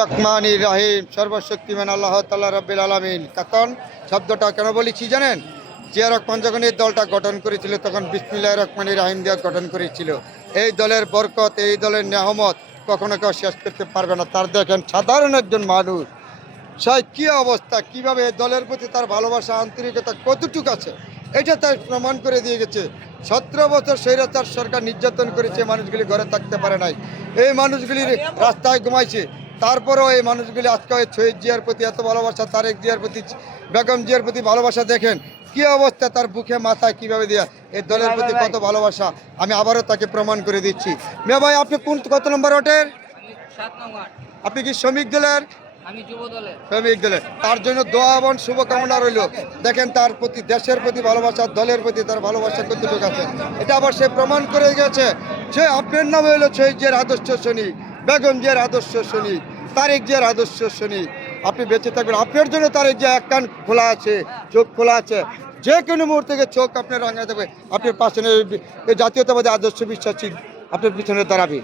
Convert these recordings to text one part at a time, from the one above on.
রহমানি রাহিম, সর্বশক্তিমান আল্লাহ তাল্লাহ রব্বিল আলমিন। কাতন শব্দটা কেন বলেছি জানেন? জিয়া রহমান যখন এই দলটা গঠন করেছিল, তখন বিসমিল্লাহ রহমানি রাহিম দিয়ে গঠন করেছিল। এই দলের বরকত, এই দলের নেহমত কখনো কেউ শেষ করতে পারবে না। তার দেখেন, সাধারণ একজন মানুষ সেই কী অবস্থা, কীভাবে দলের প্রতি তার ভালোবাসা, আন্তরিকতা কতটুক আছে? এটা তার প্রমাণ করে দিয়ে গেছে, সতেরো বছর স্বৈরাচার সরকার নির্যাতন করেছে, মানুষগুলি ঘরে থাকতে পারে নাই। এই মানুষগুলি রাস্তায় ঘুমাইছে তারপরেও এই মানুষগুলি আজকে ওই শহীদ জিয়ার প্রতি এত ভালোবাসা তারেক জিয়ার প্রতি বেগম জিয়ার প্রতি ভালোবাসা দেখেন কি অবস্থা তার বুকে মাথায় কীভাবে দেয়া এই দলের প্রতি কত ভালোবাসা আমি আবারও তাকে প্রমাণ করে দিচ্ছি। মেয়ে ভাই আপনি কোন কত নম্বর ওটের? আপনি কি শ্রমিক দলের? আমি যুব দলের। শ্রমিক দলের। তার জন্য দোয়া এবং শুভকামনা রইল। দেখেন তার প্রতি দেশের প্রতি ভালোবাসা দলের প্রতি তার ভালোবাসা কতটুকু আছে। এটা আবার সে প্রমাণ করে গেছে। যে আপনার নাম হইল শহীদ জিয়ার আদর্শ শনি বেগম জিয়ার আদর্শ শনি তারেক জিয়ার আদর্শ শনি আপনি বেঁচে থাকবেন। আপনার জন্য তারেক জিয়া এক কান খোলা আছে, চোখ খোলা আছে। যে কোনো মুহূর্তে চোখ আপনার রাঙা দেবে। আপনার পাশে জাতীয়তাবাদী আদর্শ বিশ্বাসী আপনার পিছনে দাঁড়াবে।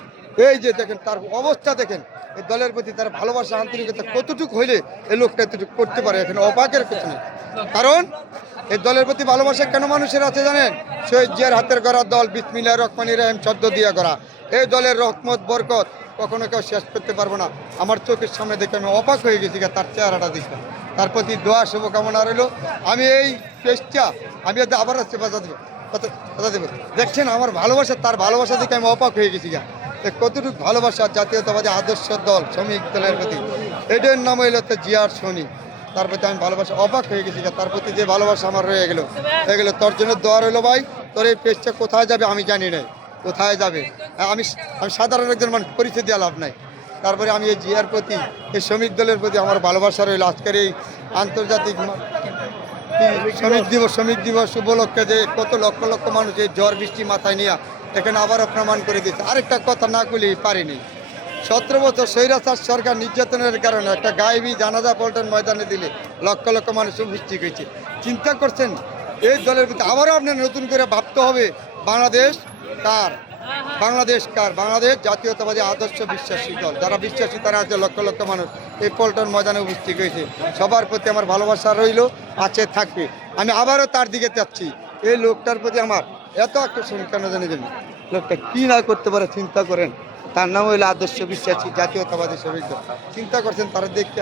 এই যে দেখেন, তার অবস্থা দেখেন। এই দলের প্রতি তার ভালোবাসা, আন্তরিকতা কতটুকু হইলে এই লোকটা এতটুকু করতে পারে এখানে অবাকের কিছু নেই। কারণ এই দলের প্রতি ভালোবাসা কেন মানুষের আছে জানেন? শহীদ জিয়ার হাতের গড়া দল বিসমিল্লা রহমানি রাহিম শব্দ দিয়া করা এই দলের রহমত, বরকত কখনো কেউ শেষ করতে পারব না। আমার চোখের সামনে দেখে আমি অবাক হয়ে গেছি তার চেহারাটা দেখে। তার প্রতি দোয়া, শুভকামনা রইল। আমি এই পেস্টটা আমি আবার আসছে বাজা দেবো। কথা দেবো। দেখছেন, আমার ভালোবাসা, তার ভালোবাসা দেখে আমি অবাক হয়ে গেছি গা কতটুকু ভালোবাসা, জাতীয়তাবাদী আদর্শ দল, শ্রমিক দলের প্রতি। এটার নাম হইল তো জিয়ার শনি তার প্রতি আমি ভালোবাসা, অবাক হয়ে গেছি। তার প্রতি যে ভালোবাসা আমার রয়ে গেলো। হয়ে গেলো, তোর জন্য দোয়া রইল ভাই। তোর এই পেজটা কোথায় যাবে আমি জানি না কোথায় যাবে? আমি আমি সাধারণ একজন মানুষ, পরিচয় দেওয়া লাভ নাই। তারপরে আমি এই জিয়ার প্রতি, এই শ্রমিক দলের প্রতি আমার ভালোবাসা রইল। আজকের এই আন্তর্জাতিক শ্রমিক দিবস শ্রমিক দিবস উপলক্ষে যে কত লক্ষ লক্ষ মানুষ এই ঝড় বৃষ্টি মাথায় নিয়ে এখানে আবারও প্রমাণ করে দিচ্ছে আরেকটা কথা না বলি পারিনি। সতেরো বছর স্বৈরাচার সরকার নির্যাতনের কারণে একটা গায়েবী জানাজা পল্টন ময়দানে দিলে লক্ষ লক্ষ মানুষ উপস্থিত হয়েছে। চিন্তা করছেন, এই দলের প্রতি আবারও আপনার নতুন করে ভাবতে হবে, বাংলাদেশ কার? বাংলাদেশ কার? বাংলাদেশ জাতীয়তাবাদী আদর্শ বিশ্বাসী দল। যারা বিশ্বাসী, তারা আছে লক্ষ লক্ষ মানুষ। এই পল্টন ময়দানে উপস্থিত হয়েছে। সবার প্রতি আমার ভালোবাসা রইল, আছে, থাকবে। আমি আবারও তার দিকে যাচ্ছি। এই লোকটার প্রতি আমার এত আকর্ষণ, কেন জানি। লোকটা কী না করতে পারে, চিন্তা করেন। তার নাম হইল আদর্শ বিশ্বাসী, জাতীয়তাবাদী শ্রমিক চিন্তা করছেন তারা দেখতে,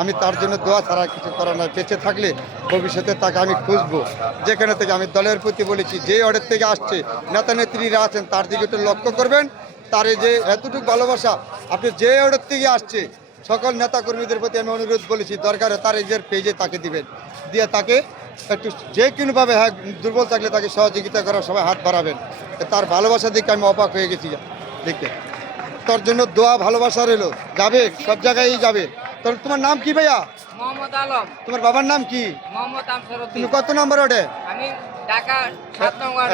আমি তার জন্য দোয়া ছাড়া কিছু করার নয়। বেঁচে থাকলে ভবিষ্যতে তাকে আমি খুঁজবো। যেখানে থেকে আমি দলের প্রতি বলেছি যে অর্ডার থেকে আসছে, নেতা নেত্রীরা আছেন, তার দিকে একটু লক্ষ্য করবেন। তার যে এতটুকু ভালোবাসা, আপনি যে অর্ডার থেকে আসছে, সকল নেতা কর্মীদের প্রতি আমি অনুরোধ বলেছি, দরকারে তার যে পেজে তাকে দিবেন। দিয়ে তাকে একটু যে কোনোভাবে হ্যাঁ দুর্বল থাকলে তাকে সহযোগিতা করার সবাই হাত বাড়াবেন। তার ভালোবাসা দেখে আমি অবাক হয়ে গেছি। দেখে তোর জন্য দোয়া ভালোবাসা রইল। যাবে সব জায়গায় যাবে। তোর তোমার নাম কি ভাইয়া? মোহাম্মদ আলম। তোমার বাবার নাম কি? মোহাম্মদ তুমি কত নম্বর ওঠে আমি ঢাকা সাত নম্বর